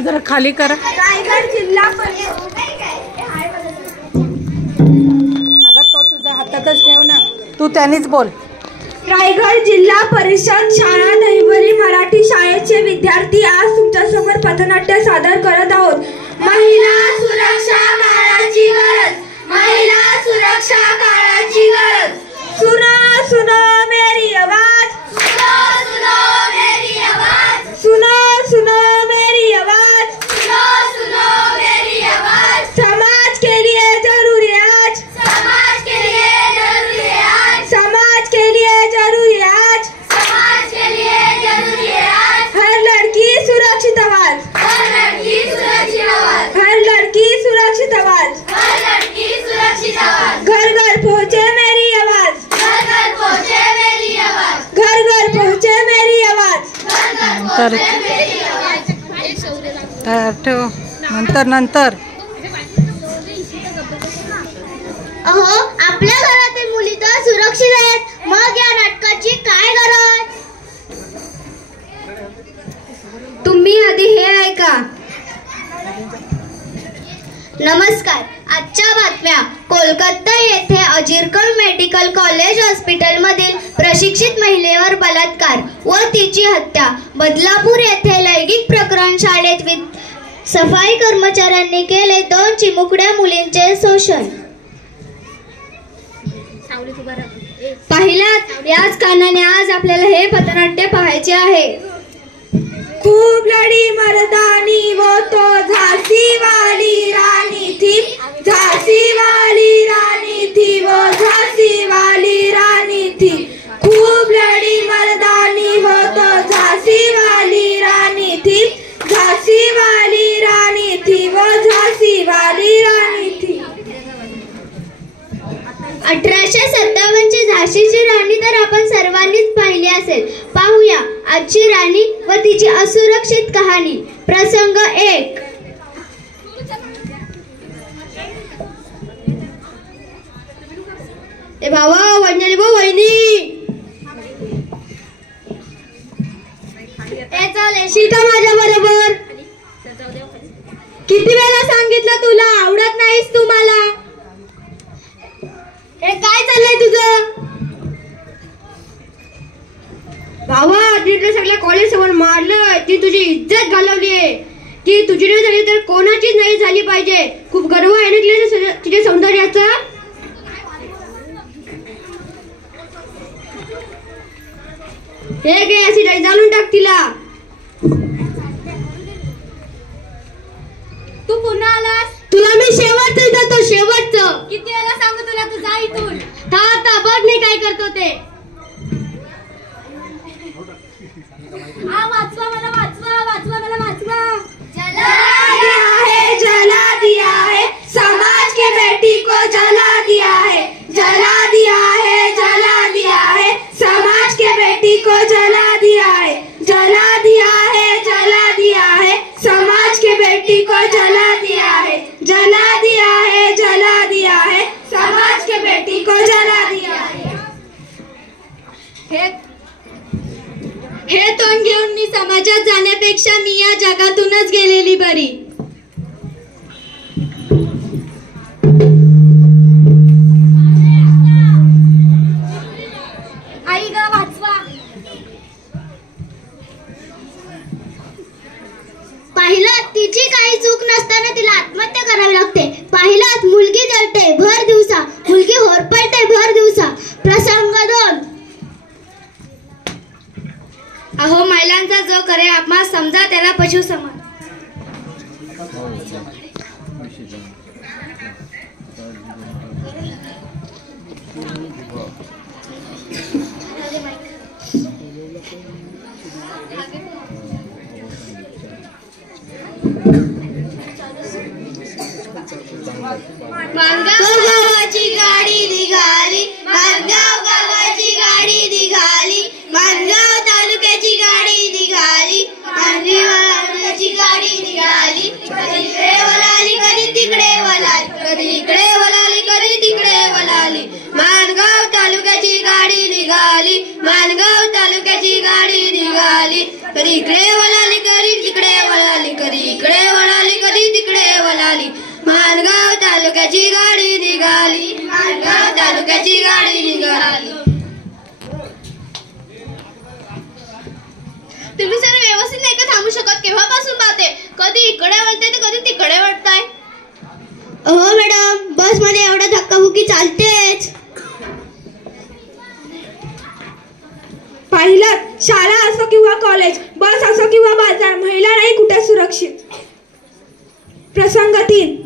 जरा खाली करा. रायगड जिल्हा अगं तो तुझ्या हातातच ठेव ना, तू त्यानेच बोल. रायगड जिल्हा परिषद शाळा दहिवली मराठी शाळेचे विद्यार्थी आज तुमच्यासमोर पथनाट्य सादर करत आहोत. महिला सुरक्षा काळाची गरज, महिला सुरक्षा काळाची गरज. सुनो सुनो मेरी आवाज, सुनो सुनो मेरी आवाज, सुनो सुनो मेरी आवाज, सुनो सुनो मेरी आवाज. समाज के लिए जरूरी है आज, समाज के लिए जरूरी है आज, समाज के लिए जरूरी है आज, समाज के लिए जरूरी है आज. हर लड़की सुरक्षित आवाज, हर लड़की सुरक्षित आवाज, हर लड़की सुरक्षित आवाज, हर लड़की सुरक्षित आवाज. घर घर पहुँचे मेरी आवाज, घर घर पहुँचे मेरी आवाज, घर घर पहुँचे मेरी आवाज, घर घर पहुँचे मेरी आवाज. ठेव नंतर नंतर. अहो, आपल्या घरातील मुली तर सुरक्षित आहेत, मग या नाटकाची काय गरज? तुम्ही आधी हे ऐका. नमस्कार. आजच्या बातम्या. कोलकाता येथे अजीरकर मेडिकल कॉलेज हॉस्पिटलमधील प्रशिक्षित महिलेवर बलात्कार व तिची हत्या. बदलापूर येथे लैंगिक प्रकरण शाळेत सफाई कर्मचाऱ्यांनी केले 2 चिमुकड्या मुलींचे शोषण. पाहिल्यात, याच कारणाने आज आपल्याला हे पथनाट्य पाहायचे आहे. खूब लड़ी मर्दानी वो तो झांसी वाली रानी थी, झांसी वाली रानी थी, वो झांसी वाली रानी थी. खूब लड़ी मर्दानी वो तो झांसी वाली रानी थी, झांसी वाली रानी थी, वो झांसी वाली रानी थी. 1857 ची झाशीची राणी तर आपण सर्वांनीच पाहिली असेल. पाहूया आजची राणी व तिची असुरक्षित कहाणी. प्रसंग 1. ए भावा, वैज्ञानिक वहिनी, चल येशील का माझ्या बरोबर? किती वेळा सांगितलं तुला, आवडत नाहीस तू मला. हे काय चाललंय तुझं? भावा, तिथल्या सगळ्या कॉलेज समोर मारलं, ती तुझी इज्जत घालवलीये. ती तुझी नाही झाली तर कोणाचीच नाही झाली पाहिजे. खूप गर्व आहे ना तिच्या सौंदर्याचा. हे घे, अशी जाळून टाक तिला. तू पुन्हा आलास? तुला मी शेवटचं देतो, शेवटचं. किती वेळा सांगू तुला, तू जा इथून. आता बघ मी काय करतो ते. वाचवा मला, वाचवा वाचवा मला, वाचवा. जला दिया है समाज के बेटी को, जला दिया है, जला दिया है, जला दिया है समाज के बेटी को, जला दिया है, जला दिया है, जला दिया है समाज के बेटी को, जला दिया है, जला दिया है, जला दिया है समाज के बेटी को, जला दिया है. हे तोंड घेऊन मी समाजात जाण्यापेक्षा मी या जगातूनच गेलेली बरी. आई ग, वाचवा. पाहिलं, तिची काही चूक नसताना तिला आत्महत्या करावी लागते. पाहिलं, मुलगी जळते भर दिवसा, मुलगी होरपळते भर दिवसा. प्रसंग 2. अहो, महिलांचा जो करे अपमान समजा त्याला पशु समान. माणगाव गावाची गाडी निघाली, माणगाव गावाची गाडी निघाली, माणगाव तालुक्याची गाडी निघाली, माणगावची गाडी निघाली. कधी इकडे वलाली, कधी तिकडे वलाली, कधी इकडे वलाली, कधी तिकडे वलाली. माणगाव तालुक्याची गाडी निघाली, माणगाव तालुक्याची गाडी निघाली. कधी इकडे वलाली, कधी तिकडे वलाली, कधी इकडे माणगाव तालुक्याची गाडी निघाली, माणगाव तालुक्याची गाडी निघाली. तुम्ही सर व्यवस्थित नाही का थांबू शकत? केव्हापासून पाहते, कधी इकडे वळते तर कधी तिकडे वळताय. हो मॅडम, बस मध्ये एवढा धक्काबुक्की चालतेच. पाहिलं, शाळा असो किंवा कॉलेज, बस असो किंवा बाजार, महिला नाही कुठे सुरक्षित. प्रसंग 3.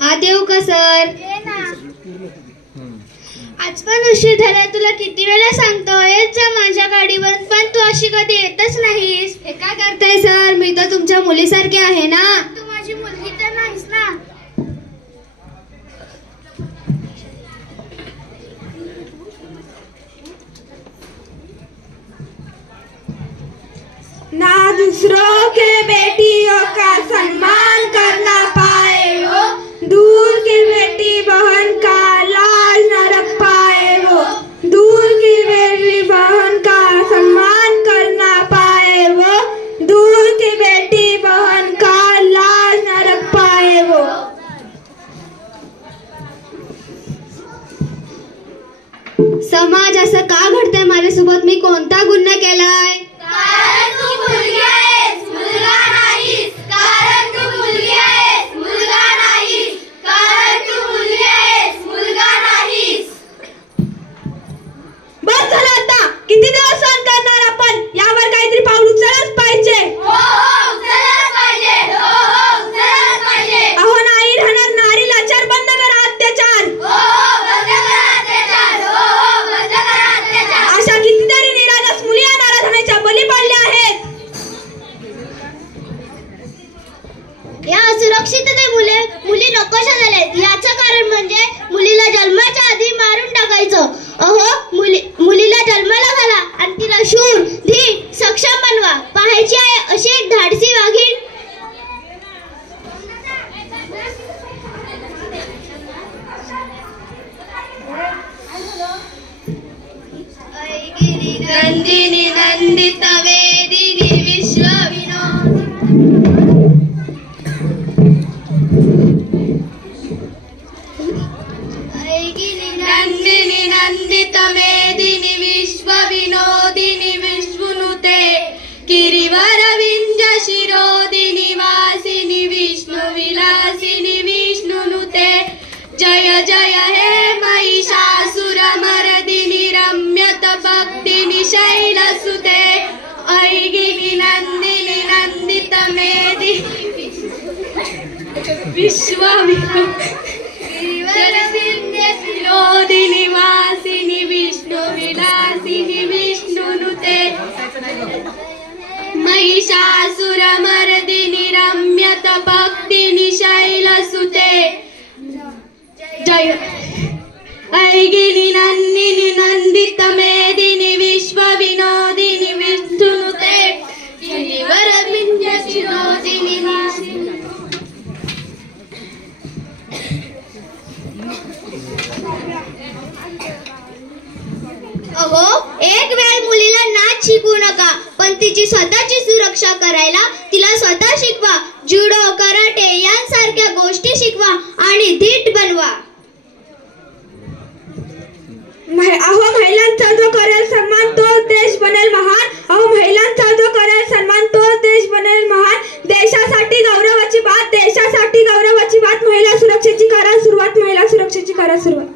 हा देऊ का सर? आज पण उशीर झाला. तुला किती वेळा सांगतो येत जा माझ्या गाडीवर, पण तू अशी कधी येतच नाहीस. हे काय करताय सर? मी तर तुमच्या मुलीसारखी आहे ना. तू माझी मुलगी तर नाहीस ना. ना दूसरों के बेटियों का सम्मान करना पाए वो, दूर की बेटी बहन का लाज न रख पाए वो, दूर की बेटी बहन का सम्मान करना पाए वो, दूर की बेटी बहन का लाज न रख पाए वो. समाज असं का घडतंय माझ्यासोबत? मी कोणता गुन्हा केलाय? कारण तू मुलगी आहेस, मुलगा नाहीस. कारण तू मुलगी आहेस, मुलगा नाहीस. कारण तू मुलगी आहेस, मुलगा नाहीस. बस झालं आता. किती दिवस सहन करणार आपण? यावर काहीतरी पाऊल उचलच पाहिजे. हो हो, उचलच पाहिजे. हो हो, उचलच पाहिजे. अहो नाही राहणार नारी लाचार. बंद करा अत्याचार. हो हो, बंद करा अत्याचार. हो हो, बंद करा अत्याचार. अशा कितीतरी निरागस मुली अनाराधनाच्या बली पडल्या आहेत. या असुरक्षिततेमुळे मुली नकोशा झाल्यात. याचं कारण म्हणजे मुलीला जन्माच्या आधी मारून टाकायचं. अहो, मुलीला जन्माला घाला आणि तिला शूर, धीर, सक्षम बनवा. पाहायची आहे अशी एक धाडसी वाघीण. नंदिनी नंदित वेदिनी विश्वविनोदिनी. नंदिनी नंदित मेदिनी विश्वविनोदिनी विश्वनुते गिरिवर विंज शिरोदिनी वासिनी विष्णु विलासिनी विष्णुनुते. जय जय हे महिषासुरमर्दिनी रम्यत भक्तिनी शैलसुते. ऐगिनी नंदिनी नंदित मेदिनी विश्वविनोदिनी वासिनी विष्णु विलासिनी विष्णुनुते. महिषासुरमर्दिनी रम्यत भक्तिनी शैलसुते. जय ऐगिनी नंदिनी नंदित मेदिनी विश्वविनोदिनी विष्णुनुते गिरिवर विंज शिरोदिनी वासिनी. अहो, एक वेळ मुलीला नाच शिकवू नका, पण तिची स्वतःची सुरक्षा करायला तिला स्वतः शिकवा. जुडो, कराटे यांसारख्या गोष्टी शिकवा आणि धीट बनवा. अहो, महिलांचा जो करेल सन्मान तो देश बनेल महान. अहो, महिलांचा जो करेल सन्मान तो देश बनेल महान. देशासाठी गौरवाची बात, देशासाठी गौरवाची बात. महिला सुरक्षेची करा सुरुवात, महिला सुरक्षेची करा सुरुवात.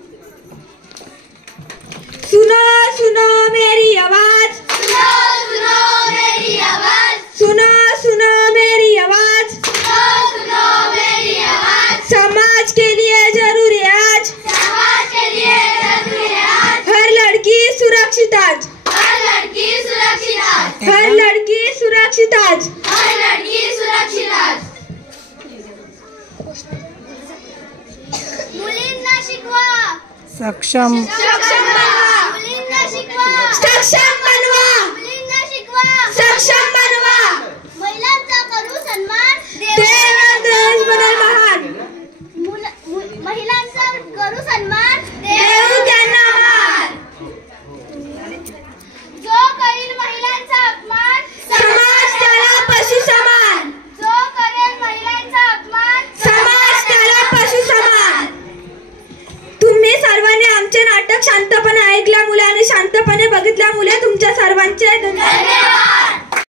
सुनो सुनो मेरी आवाज, सुनो सुनो मेरी आवाज. सुनो सुनो मेरी आवाज. सुनो सुनो मेरी आवाज. समाज के लिए जरूरी है आज, समाज के लिए जरूरी है आज. हर लड़की सुरक्षित आज, हर लड़की सुरक्षित आज. हर लड़की सुरक्षित आज. हर लड़की सुरक्षित आज. मुलींना शिकवा. सक्षम सक्षम